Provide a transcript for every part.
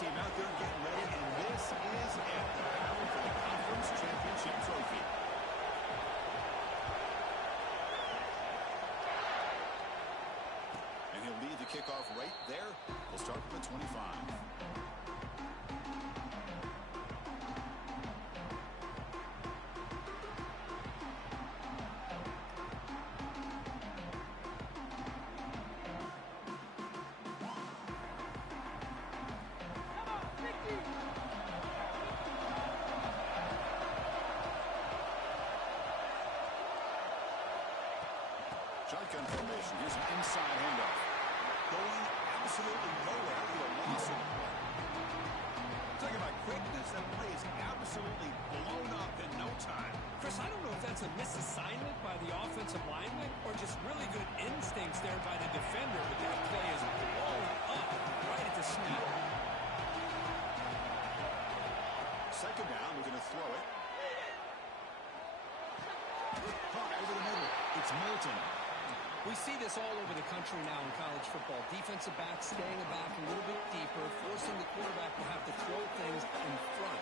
team out there getting ready, and this is it. The battle for the conference championship trophy. And he'll lead the kickoff right there. We'll start with the 25. Shotgun formation. Here's an inside handoff. Going absolutely nowhere for a loss of the play. Talking about quickness, that play is absolutely blown up in no time. Chris, I don't know if that's a misassignment by the offensive lineman or just really good instincts there by the defender, but that play is blown up right at the snap. Second down, we're going to throw it. Caught over the middle. It's Milton. We see this all over the country now in college football. Defensive backs staying back a little bit deeper, forcing the quarterback to have to throw things in front.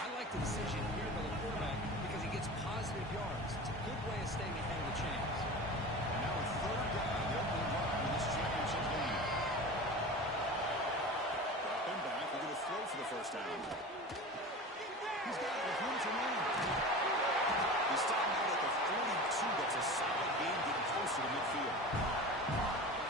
I like the decision here by the quarterback because he gets positive yards. It's a good way of staying ahead of the chains. And now a third down, the opening drive in this championship game. Dropping back, we're going to throw for the first down. He's got it with room to run. He's starting out at the 42. That's a solid game getting closer to midfield.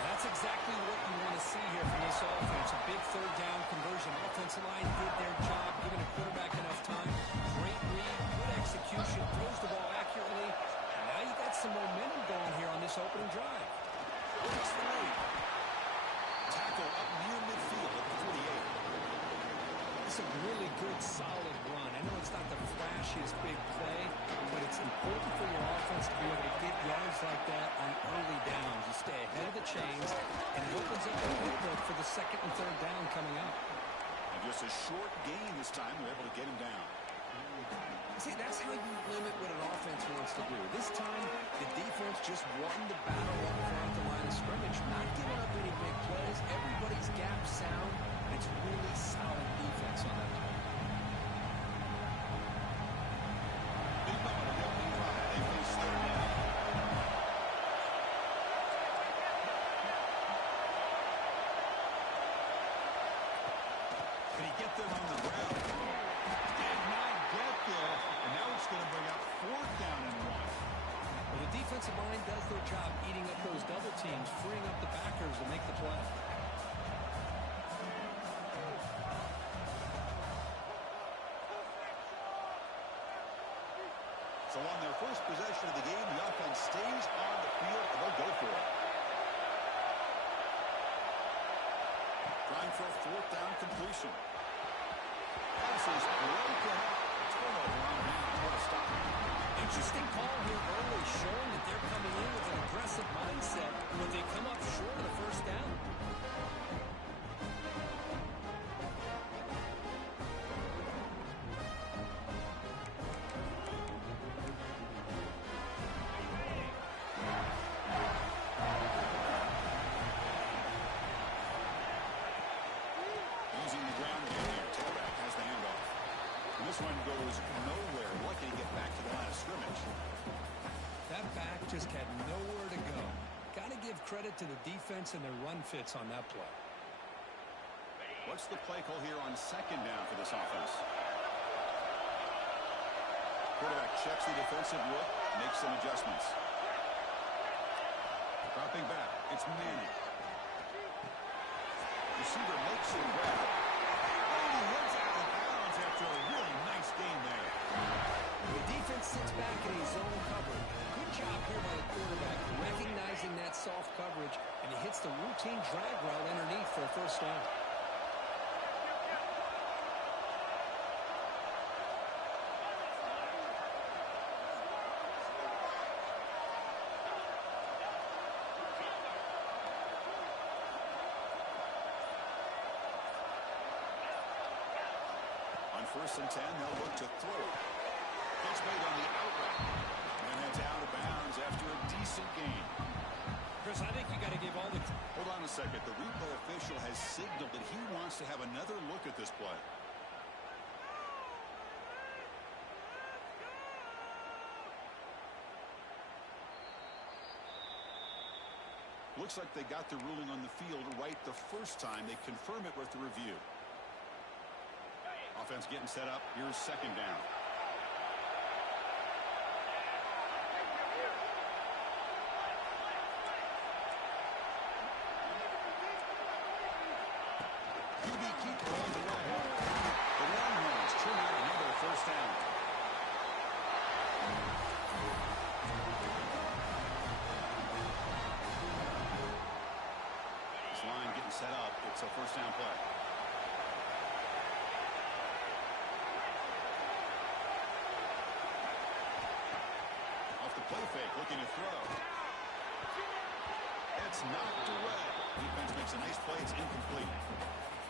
That's exactly what you want to see here from this offense. A big third down conversion. Offensive line did their job, giving a quarterback enough time. Great read, good execution, throws the ball accurately. And now you got some momentum going here on this opening drive. Breaks the lead. Tackle up near midfield at the 48. It's a really good, solid run. I know it's not the flashiest big play, but it's important for your offense to be able to get yards like that on early downs. You stay ahead of the chains, and it opens up a playbook for the second and third down coming up. And just a short gain this time. We're able to get him down. See, that's how you limit what an offense wants to do. This time, the defense just won the battle up front the line of scrimmage, not giving up any big plays. Everybody's gap sound. It's really solid defense on that play. Big moment, the opening drive. They face third down. Can he get there on the ground? Did not get there. And now it's going to bring up fourth down and 1. Well, the defensive line does their job eating up those double teams, freeing up the backers to make the play. So on their first possession of the game, the offense stays on the field, and they'll go for it. Trying for a fourth down completion. Pass is broken up. Turnover on down. What a stop. Interesting call here early, showing that they're coming in with an aggressive mindset, but they come up short of the first down. Using the ground game here. Tailback has the handoff. And this one goes nowhere. Lucky to get back to the line of scrimmage. That back just had nowhere to go. Got to give credit to the defense and their run fits on that play. What's the play call here on second down for this offense? Quarterback checks the defensive look, makes some adjustments. Dropping back, it's Manning. Receiver makes the grab. And he runs out of bounds after a really nice game there. The defense sits back in his zone coverage. Good job here by the quarterback, recognizing that soft coverage, and he hits the routine drag route underneath for a first down. On 1st and 10, they'll look to throw it. Gets made on the outright. And that's out of bounds after a decent gain. Chris, I think you got to give all the... Hold on a second. The replay official has signaled that he wants to have another look at this play. Looks like they got the ruling on the field right the first time. They confirm it with the review. Offense getting set up. Here's second down. QB keeper on the way. The Longhorns turn out another first down. This line getting set up. It's a first down play. Off the play fake, looking to throw. It's knocked away. Defense makes a nice play. It's incomplete.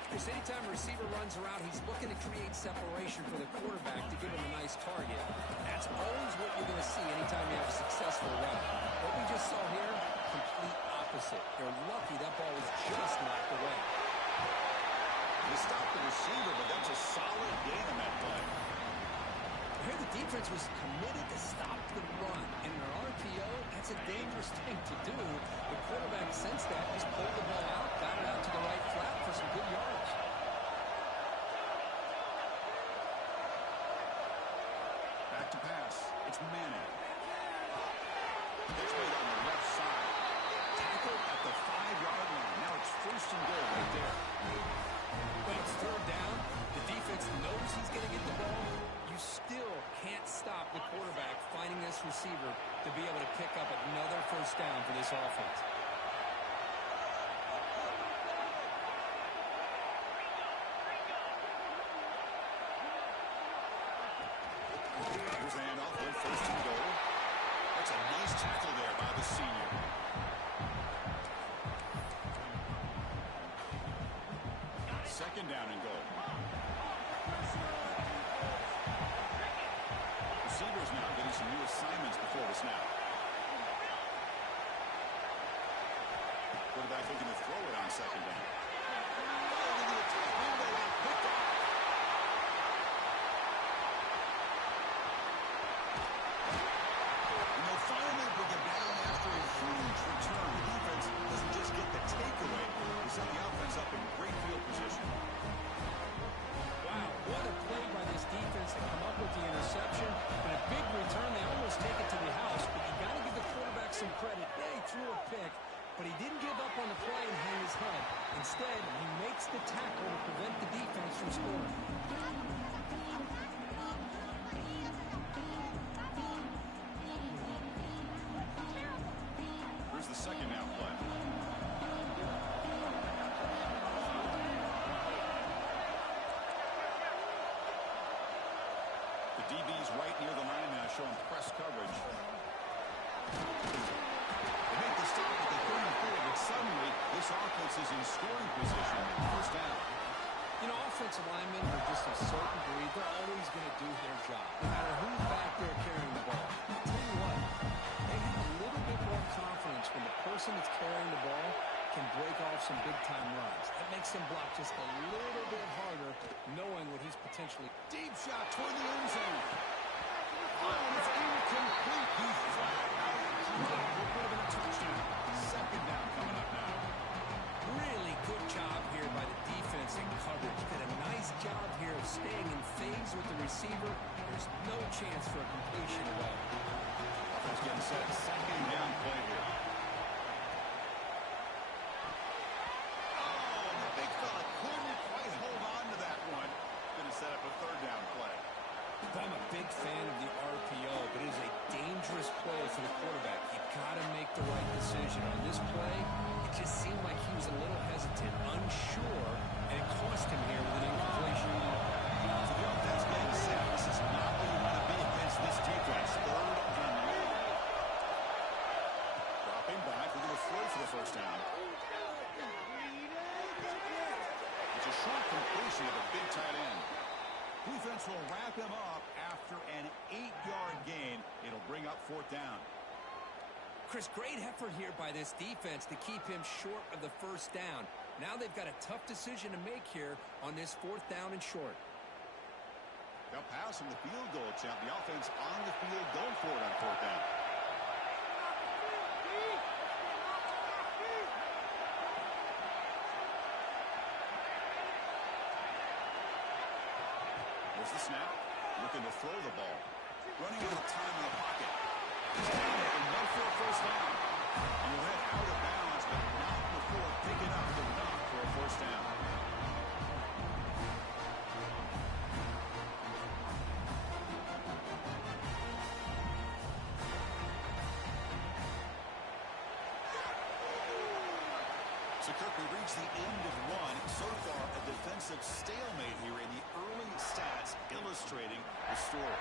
Because anytime a receiver runs around, he's looking to create separation for the quarterback to give him a nice target. That's always what you're going to see anytime you have a successful run. What we just saw here, complete opposite. They're lucky that ball was just knocked away. They stopped the receiver, but that's a solid gain on that play. Here the defense was committed to stop the run. In an RPO, that's a dangerous thing to do. The quarterback sensed that, just pulled the ball out, got it out to the right flat for some good yards. Back to pass. It's Manning. It's played on the left side. Tackled at the 5-yard line. Now it's first and goal right there. When it's third down, the defense knows he's going to get the ball. You still can't stop the quarterback finding this receiver to be able to pick up another first down for this offense. Here's the handoff. First and goal. That's a nice tackle there by the senior. Second down and goal. Receivers now getting some new assignments before the snap. Quarterback looking to throw it on second down. And they'll finally bring it down after a huge return. The defense doesn't just get the takeaway. They set the offense up in great field position. Wow, what a play by this defense to come up with the interception. And a big return, they almost take it to the house, but you got to give the quarterback some credit. Yeah, he threw a pick, but he didn't give up on the play and hang his head. Instead, he makes the tackle to prevent the defense from scoring. Here's the second down play. DB's right near the line now, showing press coverage. They make the stop at the 34, but suddenly this offense is in scoring position. First down. You know, offensive linemen are just a certain breed. They're always going to do their job, no matter who's back there carrying the ball. I'll tell you what, they have a little bit more confidence when the person that's carrying the ball can break off some big-time runs. That makes him block just a little bit harder, knowing what he's potentially... Deep shot toward the end zone. Oh, it's incomplete. He's flat out. It would have been a touchdown. Second down coming up now. Really good job here by the defense in coverage. Did a nice job here of staying in phase with the receiver. There's no chance for a completion at all. Offense getting set. Second down play here. Set up a third down play. I'm a big fan of the RPO, but it is a dangerous play for the quarterback. You got to make the right decision. On this play, it just seemed like he was a little hesitant, unsure, and it cost him here with an incompletion. So the offense getting set. This is not where you want to be against this defense. Third and long. Dropping back. We're going to throw for the first down. It's a short completion of a big tight end. Defense will wrap him up after an 8-yard gain. It'll bring up fourth down. Chris, great effort here by this defense to keep him short of the first down. Now they've got a tough decision to make here on this 4th down and short. They'll pass from the field goal attempt. The offense on the field going for it on 4th down. There's the snap. Looking to throw the ball. Running out of time in the pocket. He's down it and no for a first down. And he'll head out of bounds, but not before picking up the knock for a first down. So, Kirk, we reached the end of one. So far, a defensive stalemate here in the early stats illustrating the story.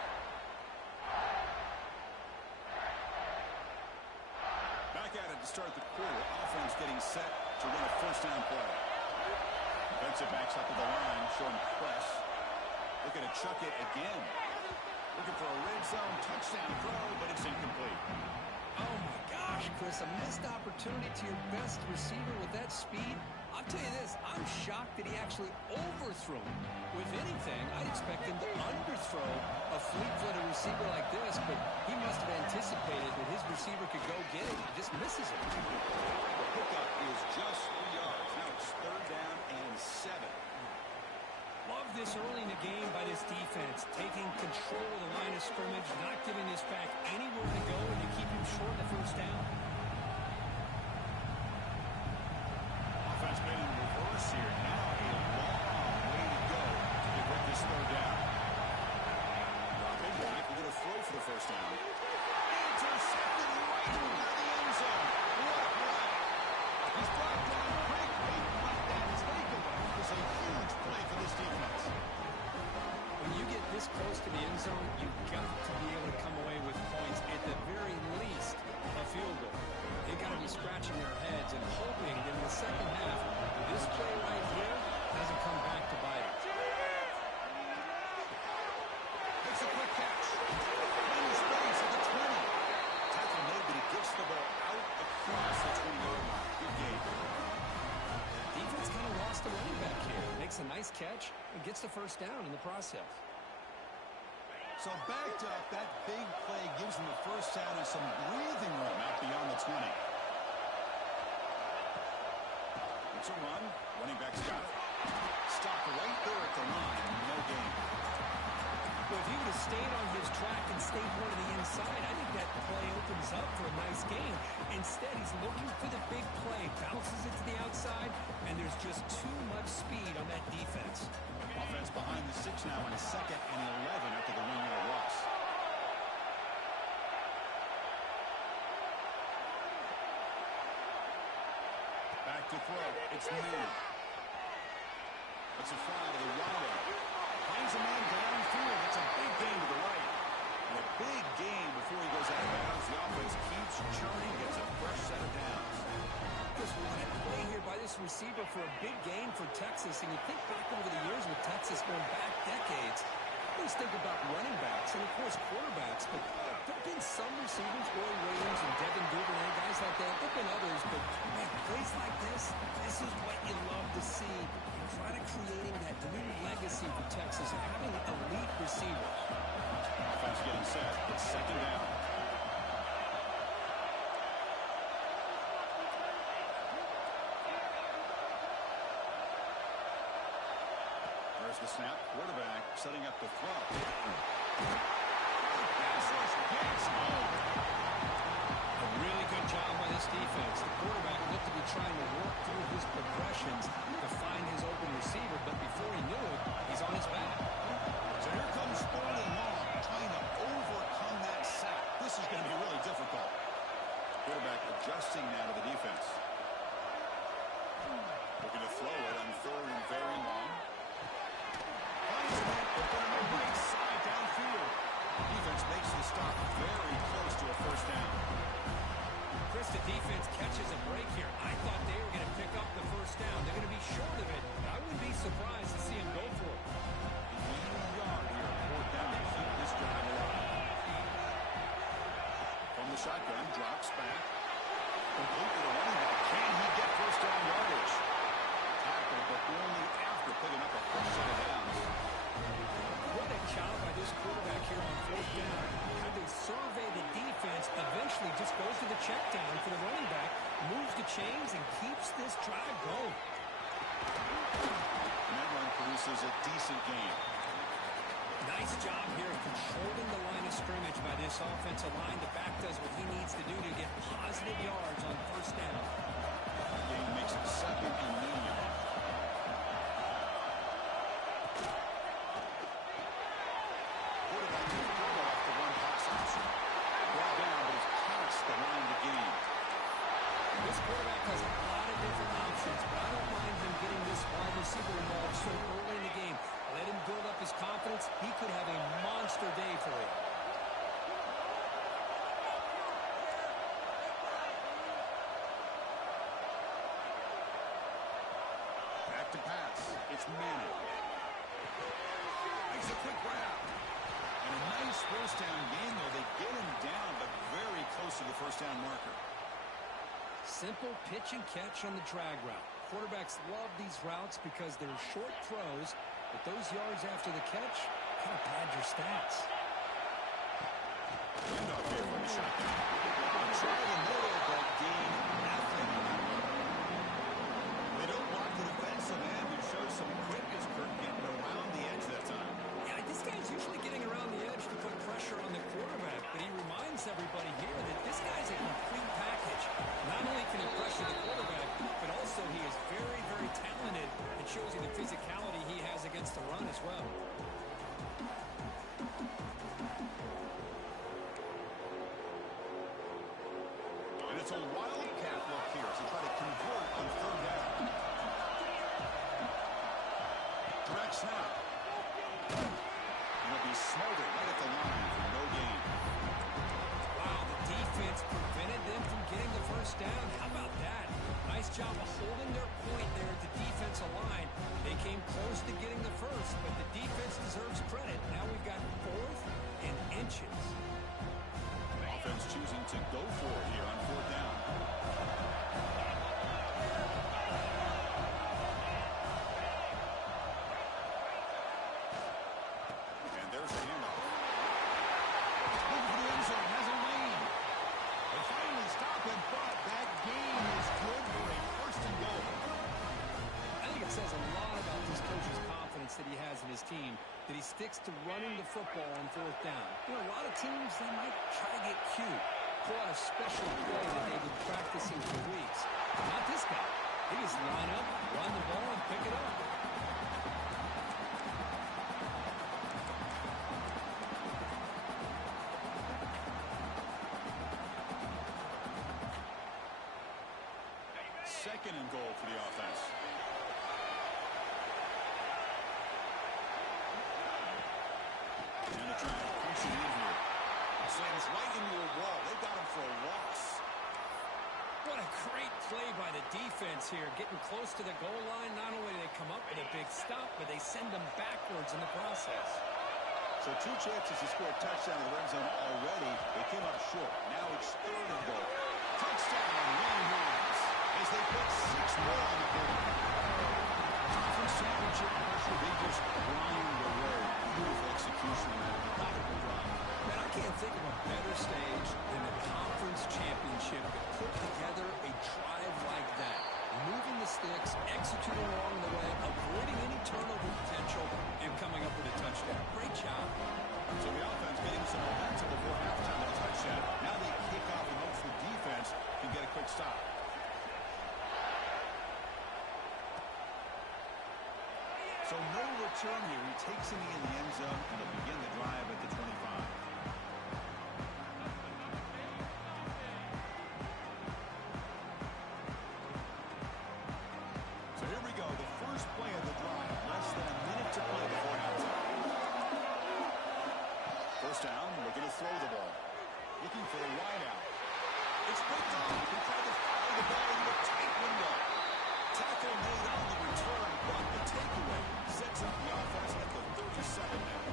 Back at it to start the quarter. Offense getting set to run a first down play. Defensive backs up to the line, showing press. Looking to chuck it again. Looking for a red zone touchdown throw, but it's incomplete. Oh, my gosh, Chris, a missed opportunity to your best receiver with that speed. I'll tell you this, I'm shocked that he actually overthrew him. With anything, I'd expect him to underthrow a fleet-footed receiver like this, but he must have anticipated that his receiver could go get it. He just misses it. The pickup is just 3 yards. Now it's 3rd down and 7. Love this early in the game by this defense, taking control of the line of scrimmage, not giving this back anywhere to go, and to keep him short of the first down. Offense made in reverse here. Now a long way to go to convert this 3rd down. Dropping back, we're going to throw for the first down. Intercepted right into the end zone. What a play. He's brought down quickly, but that takeaway is a huge play for this defense. When you get this close to the end zone, you've got to be able to come away with points, at the very least, a field goal. They've got to be scratching their heads and hoping that in the second half, this play right here doesn't come back to bite it. Makes a quick catch. In space at the 20. Tackle made, but he gets the ball out across the 20-yard line. Good game. Defense kind of lost the running back here. Makes a nice catch and gets the first down in the process. So backed up, that big play gives him the first down and some breathing room out beyond the 20. It's a run. Running back's got it. Stop right there at the line. No gain. Well, if he would have stayed on his track and stayed more to the inside, I think that play opens up for a nice gain. Instead, he's looking for the big play, bounces it to the outside, and there's just too much speed on that defense. Offense behind the 6 now in 2nd and 11 after the 1-yard loss. Back to throw. It's Manning. It's a fly to the right. Finds a man downfield. It's a big gain to the right. And a big gain before he goes out of bounds. The offense keeps churning, gets a fresh set of downs. Just what a play here by this receiver for a big gain for Texas. And you think back over the years with Texas going back decades, you always think about running backs and, of course, quarterbacks. But there have been some receivers, Roy Williams and Devin Duvernay, guys like that. There have been others, but man, plays like this is what you love to see. Try to creating that new legacy for Texas and having elite receivers. Offense getting set. It's 2nd down. There's the snap. Quarterback setting up the throw. Passes. Gets home. A really good job by this defense. The quarterback looked to be trying to work through his progressions to find his open receiver, but before he knew it, he's on his back. So here comes 3rd and long, trying to overcome that sack. This is going to be really difficult. Quarterback adjusting now to the defense. Looking to throw it on 3rd and very long. Finds a man open on the right side downfield. Defense makes the stop very close to a first down. Chris, the defense catches a break here. I thought they were going to pick up the first down. They're going to be short of it. I wouldn't be surprised to see him go for it. A yard here at 4th down to keep this drive alive. From the shotgun, drops back. Complete with a running back. Can he get first down yardage? Tackle, but only after picking up a first set of downs. What a job by this quarterback here on fourth down. Had to survey the defense, eventually just goes to the check down for the running back, moves the chains, and keeps this drive going. And that run produces a decent gain. Nice job here controlling the line of scrimmage by this offensive line. The back does what he needs to do to get positive yards on first down. Gain makes it 2nd and medium. Quarterback to the throw off the one pass option. Brought down, but it's past the line to gain. This quarterback has a lot of different options, but I don't mind him getting this wide receiver involved so early in the game. Let him build up his confidence. He could have a monster day for you. Back to pass. It's Manning. Makes a quick grab. And a nice first down gain, though. They get him down, but very close to the first down marker. Simple pitch and catch on the drag route. Quarterbacks love these routes because they're short throws, but those yards after the catch kind of pad your stats. Handoff here from the shotgun. Try the middle, but gain nothing. They don't block the defensive end and show some quickness. Kirk getting around the edge that time. Yeah, this guy's usually getting around the edge to put pressure on the quarterback, but he reminds everybody here that this guy's a complete package. Not only can he pressure the quarterback, but also he is very, very talented and shows you the physicality he has against the run as well. And it's a wildcat look here to try to convert on third down. Direct snap. And it'll be smothered right at the line for no gain. Wow, the defense prevented them from getting the first down. How about that? Nice job of holding their point there at the defensive line. They came close to getting the first, but the defense deserves credit. Now we've got 4th and inches. Offense choosing to go for it here on fourth down. And there's the handoff. Moving to the end zone, has a lane. They finally stop him, but that gain is good for a first and goal. I think it says a lot about this coach's confidence that he has in his team, that he sticks to running the football on fourth down. You know, a lot of teams, they might try to get cute, pull out a special play that they've been practicing for weeks. Not this guy. He just line up, run the ball, and pick it up. Second and goal for the offense. And they're trying to punch it in here. Slams right into a wall. They got him for a loss. What a great play by the defense here. Getting close to the goal line, not only do they come up with a big stop, but they send them backwards in the process. So 2 chances to score a touchdown in the red zone already. They came up short. Now it's third and goal. Touchdown, Wayne Haines, as they put 6 more on the board. Conference championship pressure, they just grind the road. Beautiful execution on that methodical drive. Man, I can't think of a better stage than the conference championship to put together a drive like that. Moving the sticks, executing along the way, avoiding any turnover potential, and coming up with a touchdown. Great job. So the offense getting some momentum before halftime with a touchdown. Now they kick off and hopes the defense can get a quick stop. So no return here. He takes it in the end zone, and they'll begin the drive at the 25. So here we go. The first play of the drive. Less than a minute to play before halftime. First down, looking to throw the ball. Looking for a wide out. It's picked off. He tried to fire the ball into a tight window. Tackle made on the return, but the takeaway sets up the offense at the 37 now.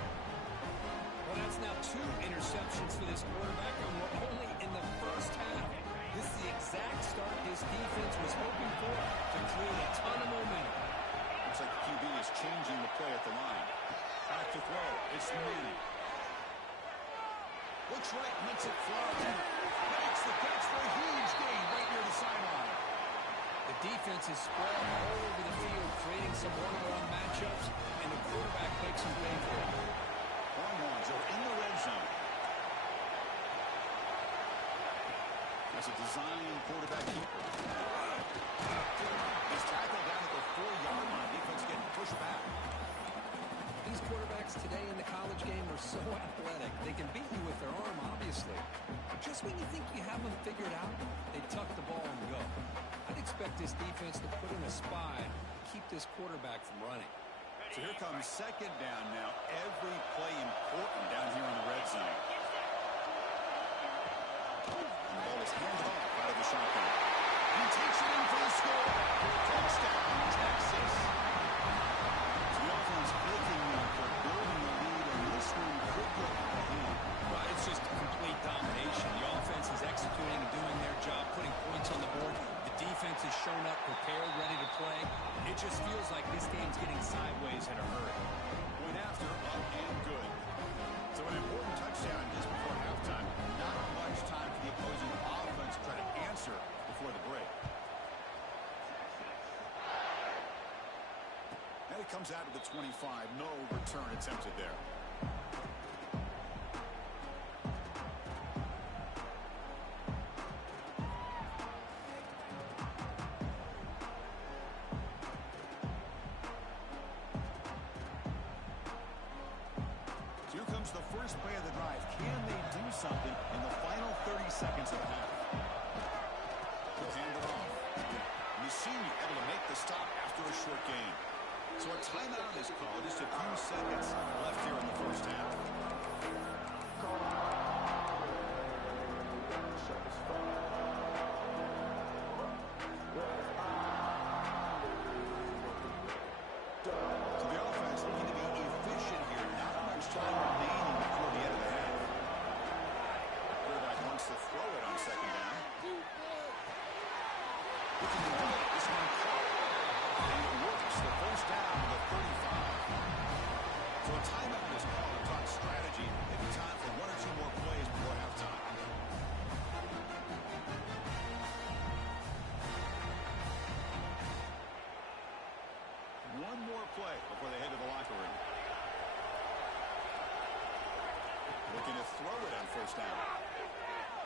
Well, that's now 2 interceptions for this quarterback, and we're only in the first half. This is the exact start his defense was hoping for to create a ton of momentum. Looks like the QB is changing the play at the line. Back to throw. It's Manning. Looks right, lets it fly. Makes the catch for a huge gain right near the sideline. The defense is spread all over the field, creating some one-on-one matchups, and the quarterback makes them pay for it. Longhorns are in the red zone. That's a design quarterback keeper. He's tackled down at the 4-yard line. Defense getting pushed back. These quarterbacks today in the college game are so athletic. They can beat you with their arm, obviously. But just when you think you have them figured out, they tuck the ball and go. I'd expect this defense to put in a spy to keep this quarterback from running. So here comes second down now. Every play important down here in the red zone. And the ball is handed off out of the shotgun. He takes it in for the score. Touchdown, Texas. So the offense looking for building a lead, and this one could get out of hand. Right, it's just complete domination. The offense is executing and doing their job, putting points on the board. The defense has shown up, prepared, ready to play. It just feels like this game's getting sideways in a hurry. Point after, up and good. So an important touchdown just before halftime. Not much time for the opposing offense to try to answer before the break. And it comes out to the 25. No return attempted there. Here comes the first play of the drive. Can they do something in the final 30 seconds of the half? They'll hand it off. Massini able to make the stop after a short gain. So a timeout is called. Just a few seconds left here in the first half. So the offense looking to be efficient here. Not much time remaining before the end of the half. Quarterback wants to throw it on second down. Looking to do it. This one caught. And it works. The first down to the 35. So a timeout is called to talk strategy. Maybe time for one or two more plays before halftime. One more play before they head to the locker room. Looking to throw it on first down.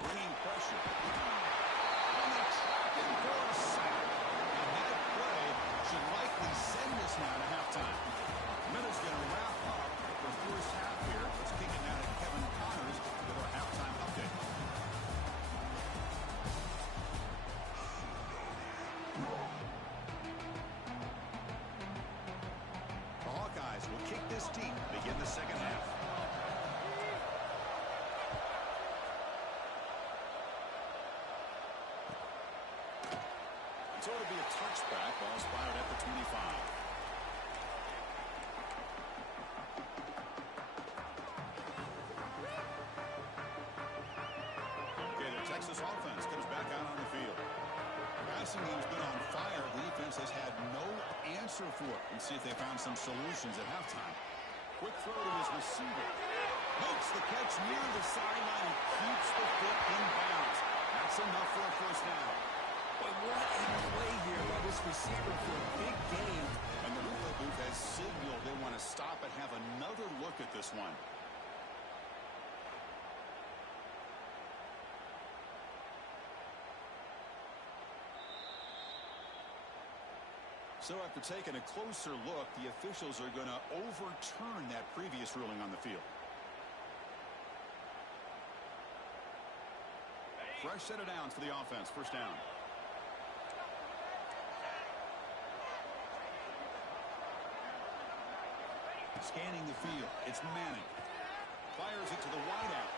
Bringing pressure. And they trap him for a sack. And that play should likely send us now to halftime. Minutes going to wrap up the first half here. Let's kick it now to Kevin Connors with our halftime update. The Hawkeyes will kick this deep to begin the second half. So it'll be a touchback. Ball's fired at the 25. Okay, the Texas offense comes back out on the field. Passing game's been on fire. The defense has had no answer for it. Let's see if they found some solutions at halftime. Quick throw to his receiver. Makes the catch near the sideline and keeps the foot in bounds. That's enough for a first down. But what a play here by this receiver for a big game. And the replay booth has signaled they want to stop and have another look at this one. So after taking a closer look, the officials are going to overturn that previous ruling on the field. Fresh set of downs for the offense. First down. Scanning the field. It's Manning. Fires it to the wideout.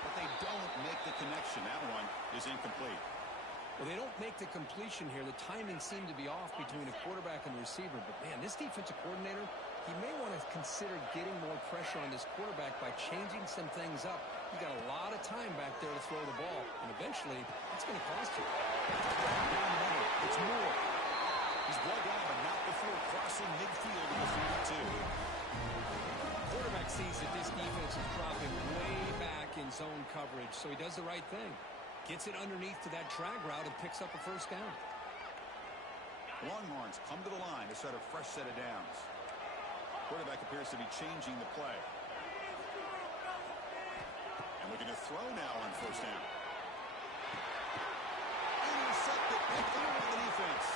But they don't make the connection. That one is incomplete. Well, they don't make the completion here. The timing seemed to be off between a quarterback and receiver. But, man, this defensive coordinator he may want to consider getting more pressure on this quarterback by changing some things up. You got a lot of time back there to throw the ball, and eventually, it's going to cost you. It's Moore. He's brought down, but not before crossing midfield in the 32. Quarterback sees that this defense is dropping way back in zone coverage, so he does the right thing. Gets it underneath to that drag route and picks up a first down. Longhorns come to the line to set a fresh set of downs. Quarterback appears to be changing the play. And looking to throw now on first down. Intercepted. Picked up by the defense.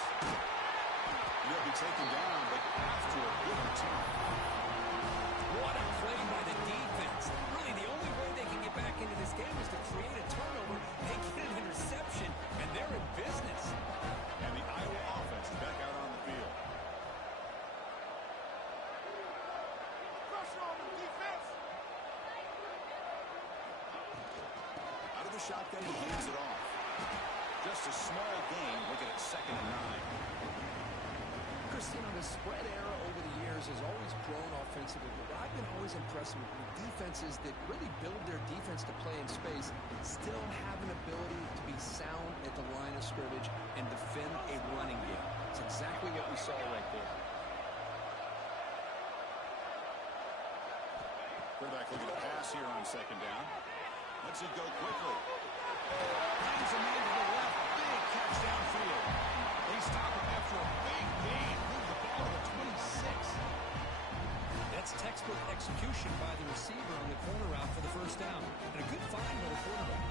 He'll be taken down, but after a good attempt. What a play by the defense. Really, the only way they can get back into this game is to create a turnover. They get an interception, and they're in business. And the Iowa offense is back out on the field. Pressure on the defense. Out of the shotgun, he hands it off. Just a small gain, looking at 2nd and 9. Christine, the spread era over the years has always grown offensively, but what I've been always impressed with defenses that really build their defense to play in space still have an ability to be sound at the line of scrimmage and defend a running game. It's exactly what we saw right there. Quarterback looking to pass here on 2nd down. Lets it go quickly. Hands a man to the left. Big catch downfield. They stop him after a big gain. Move the ball to the 26. That's textbook execution by the receiver on the corner route for the first down. And a good find by the quarterback.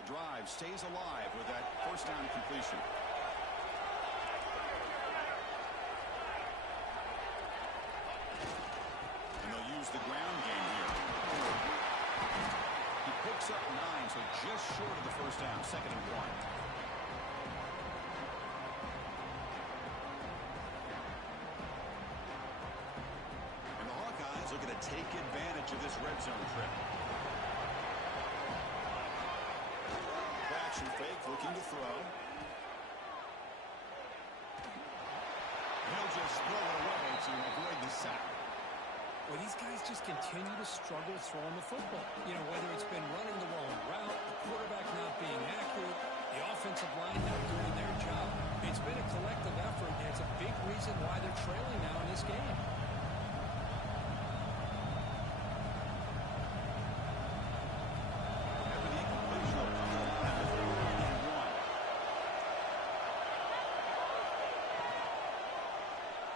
The drive stays alive with that first down completion. And they'll use the ground game here. He picks up 9, so just short of the first down, 2nd and 1. Looking to take advantage of this red zone trip. Action fake, looking to throw. He'll just throw it away to avoid the sack. Well, these guys just continue to struggle throwing the football. You know, whether it's been running the wrong route, the quarterback not being accurate, the offensive line not doing their job. It's been a collective effort, and it's a big reason why they're trailing now in this game.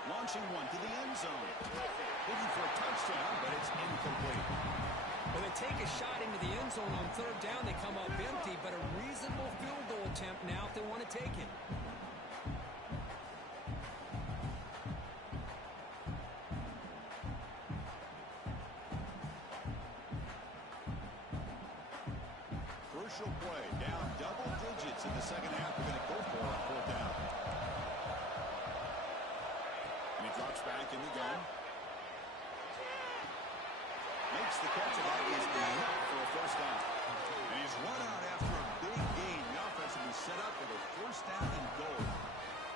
Launching one to the end zone. Looking for a touchdown, but it's incomplete. When they take a shot into the end zone on 3rd down, they come up empty, but a reasonable field goal attempt now if they want to take it. Crucial play. Down double digits in the 2nd half. We're going to go for it on 4th down. And he drops back in the gun. Makes the catch, and that is enough for a first down. And he's run out after a big gain. The offense will be set up with a first down and goal.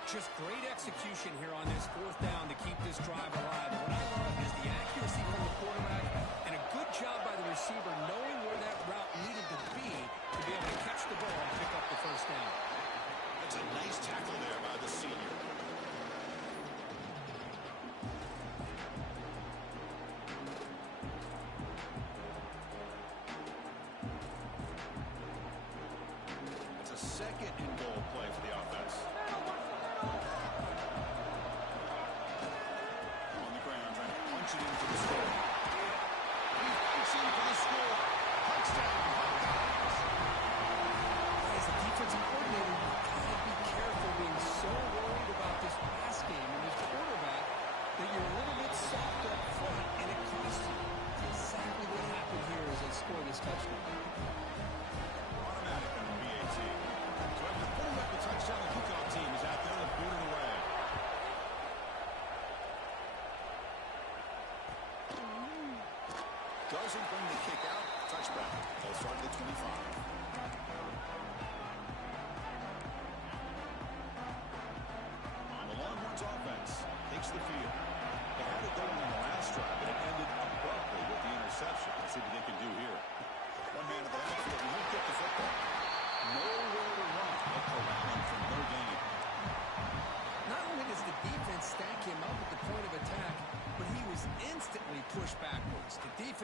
Just great execution here on this 4th down to keep this drive alive. What I love is the accuracy from the quarterback and a good job by the receiver knowing where that route needed to be able to catch the ball and pick up the first down. That's a nice tackle there by the senior. It's a 2nd and goal play for the offense. On the ground, trying to punch it in for the score. He punches in for the score. Touchdown, Hawkeyes. As a defensive coordinator, you've got to be careful being so worried about this pass game and this quarterback that you're a little bit soft up front, and it costs you. That's exactly what happened here as they score this touchdown. Automatic on the BAT. So after putting up the touchdown, the kickoff team is out there to boot it away. Doesn't bring the kick out. Touchback. They'll start at the 25.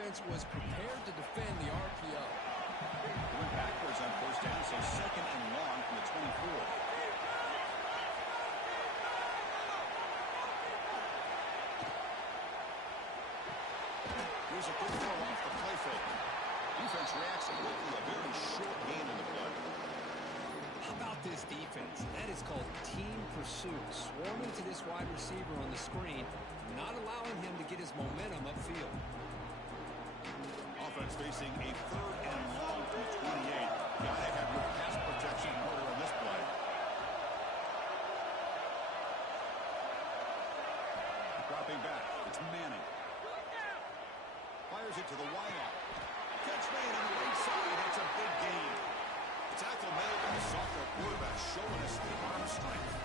defense was prepared to defend the RPO. Went backwards on first down, so second and long from the 24. Here's a good throw off the play fake. Defense reacts quickly. A very short game in the play. How about this defense? That is called team pursuit. Swarming to this wide receiver on the screen, not allowing him to get his momentum upfield. Offense facing a third and long from 28. Gotta have your pass protection in order on this play. Dropping back. It's Manning. Fires it to the wideout. Catch made on the right side. That's a big gain. Tackle made by the sophomore quarterback, showing us the arm strength.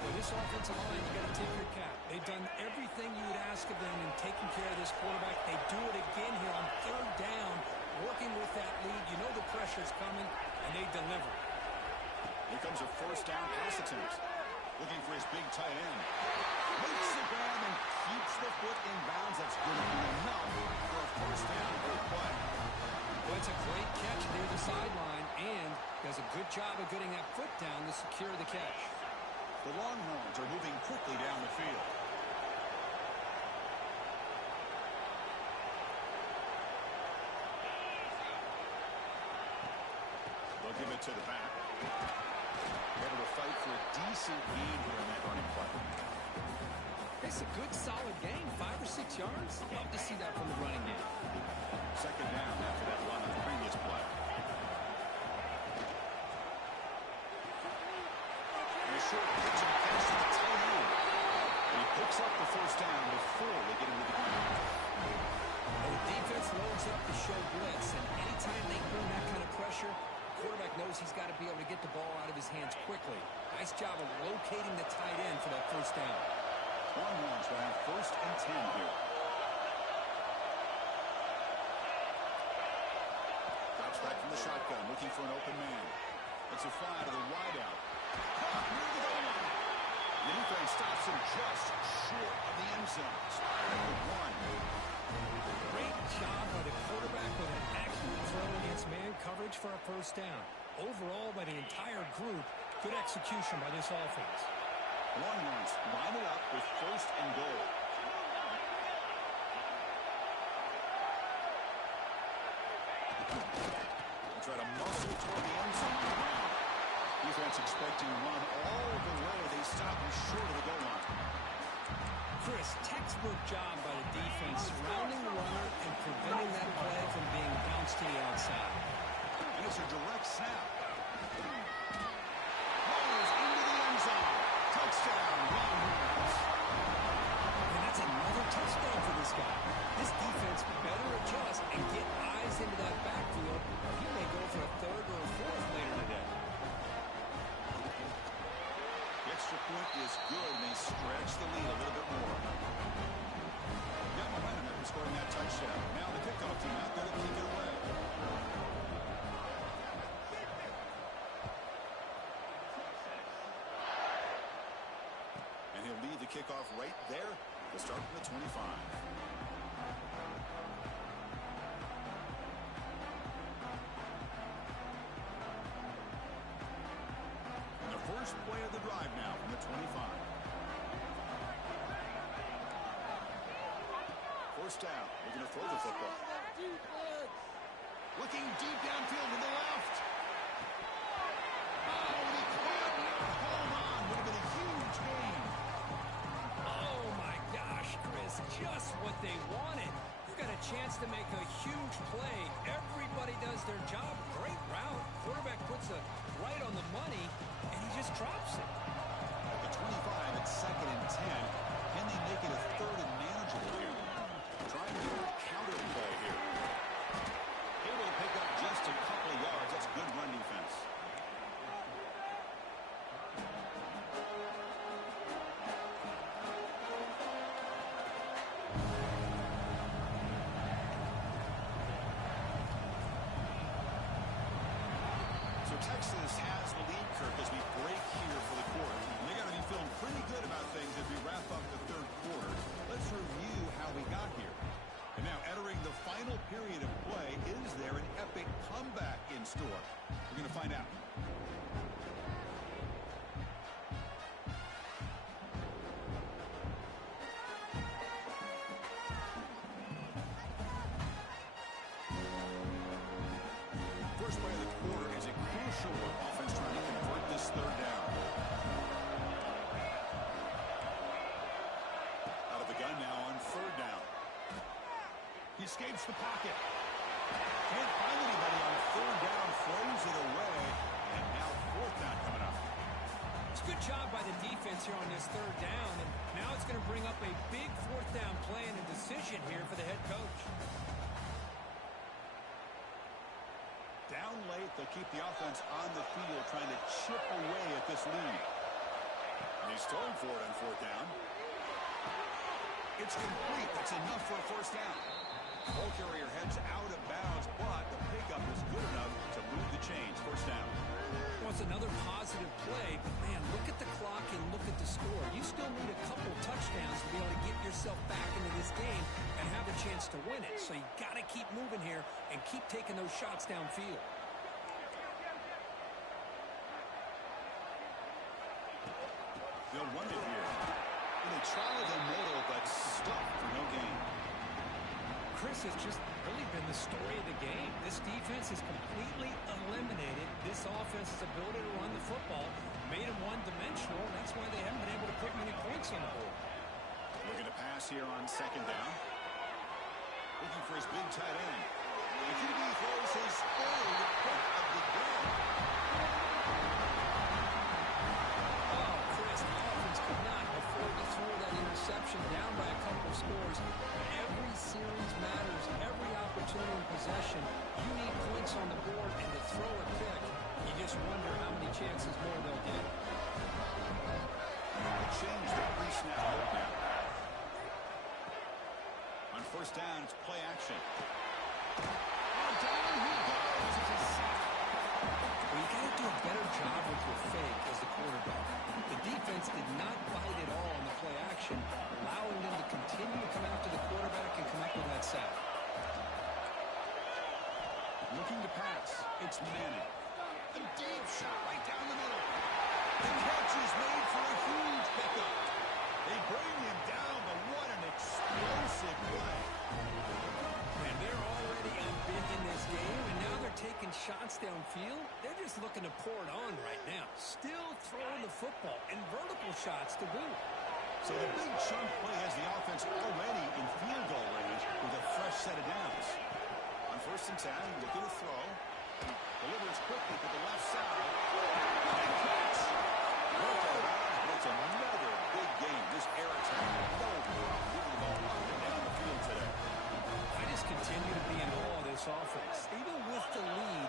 With this offensive line, you got to tip your cap. They've done everything you would ask of them in taking care of this quarterback. They do it again here on third down, working with that lead. You know the pressure's coming, and they deliver. Here comes a first down pass attempt. Looking for his big tight end. Makes the grab and keeps the foot in bounds. That's going to be enough for a first down for a play. Well, it's a great catch near the sideline and does a good job of getting that foot down to secure the catch. The Longhorns are moving quickly down the field. They'll give it to the back. Able to fight for a decent gain here in that running play. It's a good, solid game. 5 or 6 yards. Love to see that from the running game. Second down after that run on the previous play. And a short pitch and catch to the tight end. And he picks up the first down before they get into the ground. Well, the defense loads up to show blitz, and anytime they bring that kind of pressure, quarterback knows he's got to be able to get the ball out of his hands quickly. Nice job of locating the tight end for that first down. Longhorns will have first and 10 here. Drops back from the shotgun, looking for an open man. It's a fly to the wideout. Caught near the goal line. The defense stops him just short of the end zone. Spotted at the 1. Great job by the quarterback with an accurate throw against man coverage for a first down. Overall, by the entire group, good execution by this offense. Longhorns line it up with first and goal. They try to muscle toward the end zone on the ground. Defense expecting run all the way. They stop him short of the goal line. Chris, textbook job by the defense surrounding the runner and preventing that play from being bounced to the outside. And it's a direct snap. Rolls into the end zone. Touchdown, Longhorns. And that's another touchdown for this guy. This defense better adjust and get eyes into that backfield, or he may go for a third or a fourth later today. The extra point is good, and they stretch the lead a little bit more. Got momentum after scoring that touchdown. Now the kickoff team out there to kick it away. And he'll lead the kickoff right there to start from the 25. And the first play of the drive now from the 25. First down, looking to throw the football. Looking deep downfield to the left. Oh, he could not hold on. Would have been a huge gain. Oh, my gosh, Chris, just what they wanted. You got a chance to make a huge play. Everybody does their job. Great route. Quarterback puts it right on the money, and he just drops it. At the 25, it's second and 10. Can they make it a third and manageable here? Trying to counter play here. Able to pick up just a couple of yards. That's good run defense. So Texas has the lead, Kirk, as we break here for the quarter. And they got to be feeling pretty good about things as we wrap up the third quarter. Let's review how we got here. And now entering the final store? We're going to find out. First play of the quarter is a crucial one. Offense trying to convert this third down. Out of the gun now on third down. He escapes the pocket. Can't find anybody on third down. Throws it away. And now fourth down coming up. It's a good job by the defense here on this third down. And now it's going to bring up a big fourth down play and a decision here for the head coach. Down late, they'll keep the offense on the field trying to chip away at this lead. And he's throwing for it on fourth down. It's complete. That's enough for a first down. Ball carrier heads out of bounds, but the pickup is good enough to move the chains. First down. Well, it's another positive play, but man, look at the clock and look at the score. You still need a couple touchdowns to be able to get yourself back into this game and have a chance to win it. So you got to keep moving here and keep taking those shots downfield. They'll run it here. And they tried the middle, but stuck for no gain. Chris, has just really been the story of the game. This defense has completely eliminated this offense's ability to run the football, made them one-dimensional, and that's why they haven't been able to put many points on the board. Looking to pass here on second down. Looking for his big tight end. The QB throws his third pick of the game. Oh, Chris, the offense could not afford to throw that interception down by a couple of scores. Every series matters. Every opportunity in possession. You need points on the board, and to throw a pick, you just wonder how many chances more they'll get. Change the pre-snap hold now. On first down, it's play action. Oh, down he goes. It's a sack. Well, you got to do a better job with your fake as the quarterback. The defense did not bite at all on the play action, allowing them to continue to come after the quarterback and come up with that sack. Looking to pass. It's Manning. A deep shot right down the middle. The catch is made for a huge pickup. They bring him down, but what an explosive play. And they're already up big in this game, and now they're taking shots downfield. They're just looking to pour it on right now. Still throwing the football, and vertical shots to boot. So the big chunk play has the offense already in field goal range with a fresh set of downs. On first and 10, looking to throw. Delivers quickly to the left side. And catch. It's another big game. This Eric's had no problem moving the ball up and down the field today. I just continue to be in awe of this offense. Even with the lead,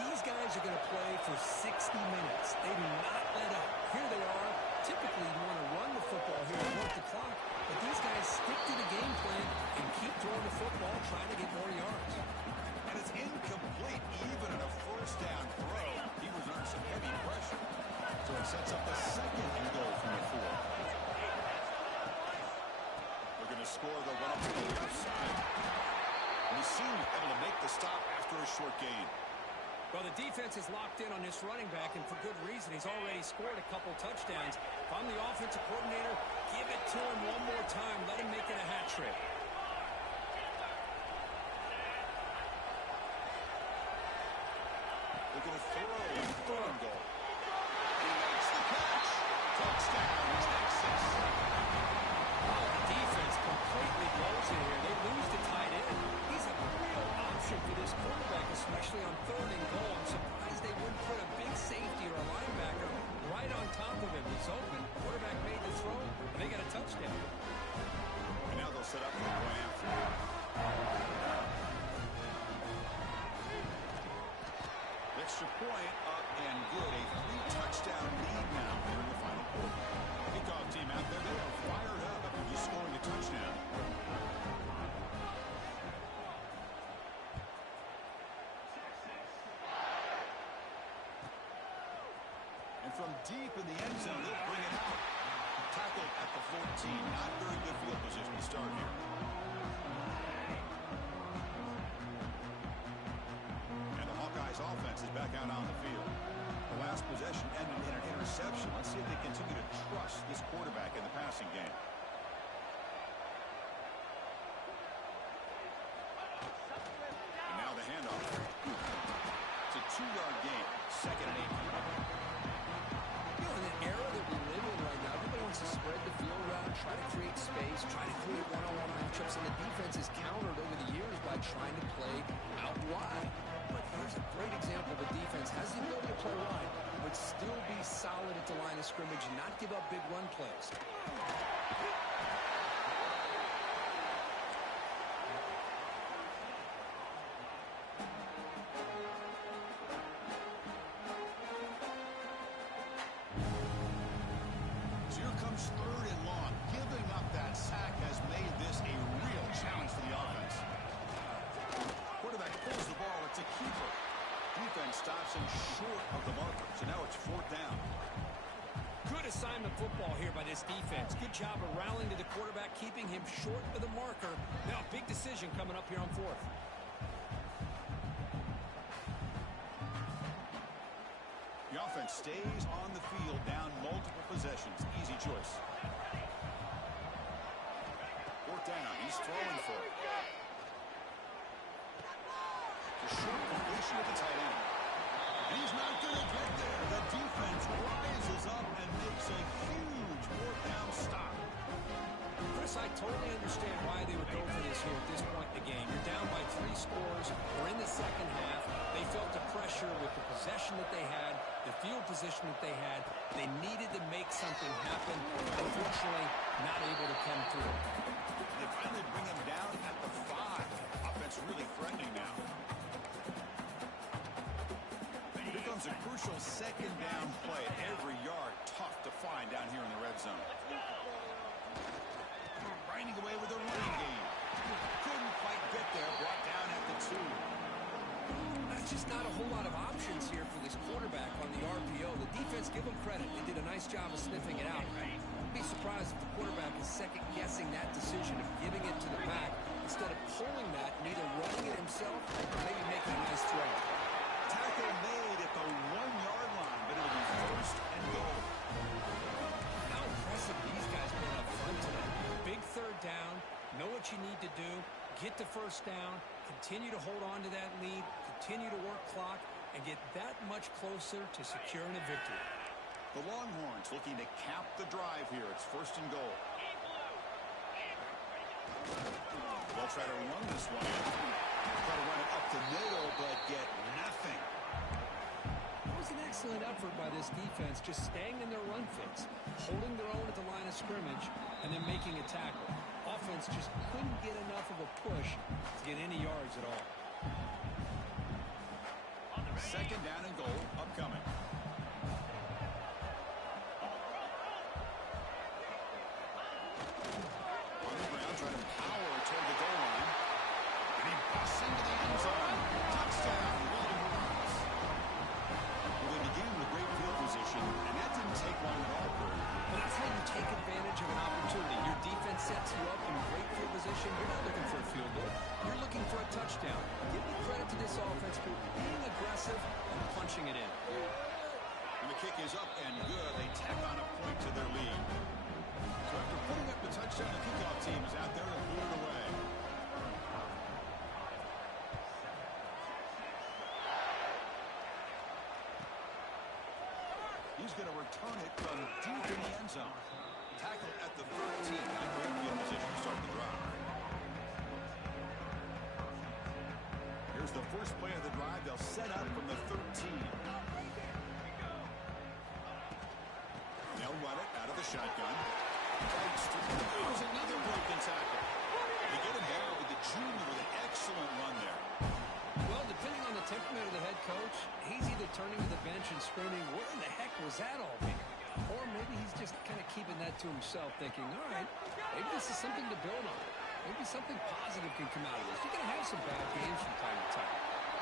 these guys are going to play for 60 minutes. They do not let up. Here they are. Typically, you want to run the football here and work the clock, but these guys stick to the game plan and keep throwing the football, trying to get more yards. And it's incomplete even on a first down throw. He was under some heavy pressure. So it sets up the second and goal from the 4. They're going to score the run up to the other side. And he seemed able to make the stop after a short gain. Well, the defense is locked in on this running back, and for good reason. He's already scored a couple touchdowns. If I'm the offensive coordinator, give it to him one more time. Let him make it a hat trick. They're going to throw a third goal. He makes the catch. Touchdown. He's next 6. Oh, the defense completely blows it here. They lose the tight end. He's a real option for this quarterback, especially on third and goal. I'm surprised they wouldn't put a big safety or a linebacker right on top of him. He's open. Quarterback made the throw, and they got a touchdown. And now they'll set up for the point after. Extra point up and good. A 3-touchdown lead now here in the final quarter. Kickoff team out there. They are fired up after just scoring a touchdown. And from deep in the end zone, they'll bring it out. Tackled at the 14. Not very good field position to start here. And the Hawkeyes offense has back out on the field. The last possession ended in an interception. Let's see if they continue to trust this quarterback in the passing game. And now the handoff. It's a 2-yard gain. 2nd and 8. You know, in the era that we live in right now, everybody wants to spread the field around, try to create space, try to create one-on-one matchups, and the defense is countered over the years by trying to play out wide. But here's a great example of a defense has the ability to play wide, but still be solid at the line of scrimmage and not give up big run plays. So here comes 3rd and long. Giving up that sack has made this a real challenge for the offense. Quarterback pulls the ball. It's a keeper. Defense stops him short of the marker. So now it's 4th down. Good assignment football here by this defense. Good job of rallying to the quarterback, keeping him short of the marker. Now a big decision coming up here on 4th. The offense stays on the field, down multiple possessions. Easy choice. 4th down. He's throwing for it. The short completion at the tight end. And he's not going to get there. The defense rises up and makes a huge 4th down stop. Chris, I totally understand why they would go for this here at this point in the game. You're down by 3 scores. We're in the second half. They felt the pressure with the possession that they had, the field position that they had. They needed to make something happen. Unfortunately, not able to come through. They finally bring him down at the 5. Offense really threatening now. Here comes a crucial 2nd down play. Every yard tough to find down here in the red zone. Grinding away with a running game. Couldn't quite get there. Brought down at the 2. That's just not a whole lot of options here for this quarterback on the RPO. The defense, give them credit. They did a nice job of sniffing it out. I'd be surprised if the quarterback is second-guessing that decision of giving it to the back instead of pulling that and either running it himself or maybe making a nice throw. Tackle made at the 1-yard line, but it'll be 1st and goal. How impressive these guys been up front tonight. Big 3rd down. Know what you need to do. Get the 1st down. Continue to hold on to that lead. Continue to work clock and get that much closer to securing a victory. The Longhorns looking to cap the drive here. It's 1st and goal. They'll try to run this one in. Try to run it up the middle, but get nothing. It was an excellent effort by this defense, just staying in their run fits, holding their own at the line of scrimmage, and then making a tackle. Offense just couldn't get enough of a push to get any yards at all. 2nd down and goal upcoming. On the ground, trying to power toward the goal line. And he busts into the end zone. Touchdown, William Ross. Well, they began with great field position, and that didn't take long at all, Kurt. Well, that's how you take advantage of an opportunity. Your defense sets you up in great field position. You're not looking for a field goal. You're looking for a touchdown. Give me credit to this offense for being aggressive and punching it in. And the kick is up and good. They tack on a point to their lead. So after putting up the touchdown, the kickoff team is out there and blew it away. He's going to return it from deep in the end zone. Tackled at the 13. Not great field position to start the drive. Here's the first play of the drive. They'll set up from the 13. They'll run it out of the shotgun. There's another broken tackle. They get him down with the junior with an excellent run there. Well, depending on the temperament of the head coach, he's either turning to the bench and screaming, "Where in the heck was that all mean?" Or maybe he's just kind of keeping that to himself, thinking, all right, maybe this is something to build on. Maybe something positive can come out of this. You're going to have some bad games from time to time.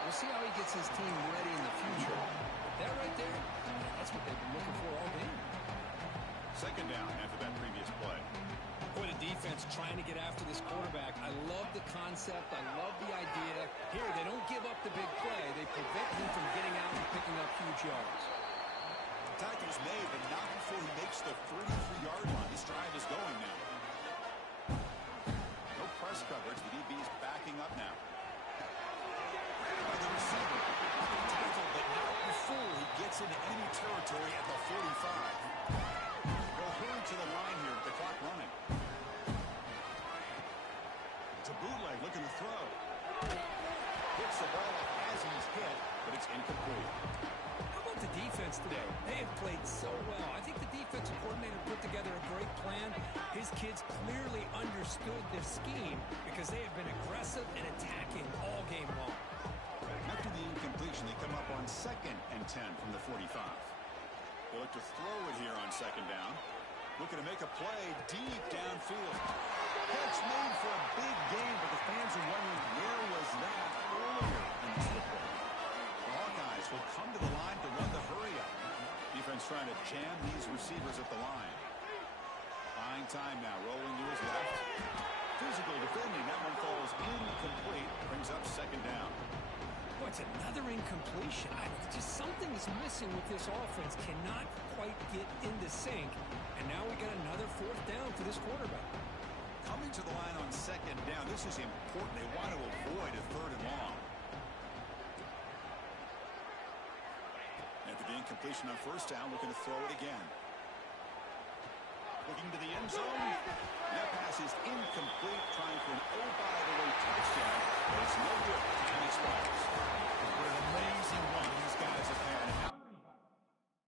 We'll see how he gets his team ready in the future. But that right there, that's what they've been looking for all game. 2nd down after that previous play. Boy, the defense trying to get after this quarterback. I love the concept. I love the idea. Here, they don't give up the big play. They prevent him from getting out and picking up huge yards. Tackle's made, but not before he makes the 43-yard line. This drive is going now. No press coverage. The DB's backing up now. By the receiver. Tackle, but not before he gets into enemy territory at the 45. They'll hurry to the line here with the clock running. It's a bootleg looking to throw. Hits the ball as he's hit, but it's incomplete. How about the defense today? They have played so well. I think the defensive coordinator put together a great plan. His kids clearly understood their scheme because they have been aggressive and attacking all game long. After the incompletion, they come up on 2nd and 10 from the 45. They look to throw it here on 2nd down. Looking to make a play deep downfield. Catch made for a big gain, but the fans are wondering where was that earlier in this football. The Hawkeyes will come to the line to run the hurry up. Defense trying to jam these receivers at the line. Buying time now, rolling to his left. Physical defending, that one falls incomplete. Brings up 2nd down. Boy, it's another incompletion. Just something is missing with this offense. Cannot quite get into sync. And now we got another 4th down for this quarterback. Coming to the line on 2nd down, this is important. They want to avoid a 3rd and long. After the incompletion on 1st down, looking to throw it again. Looking to the end zone. That pass is incomplete, trying for an 0-by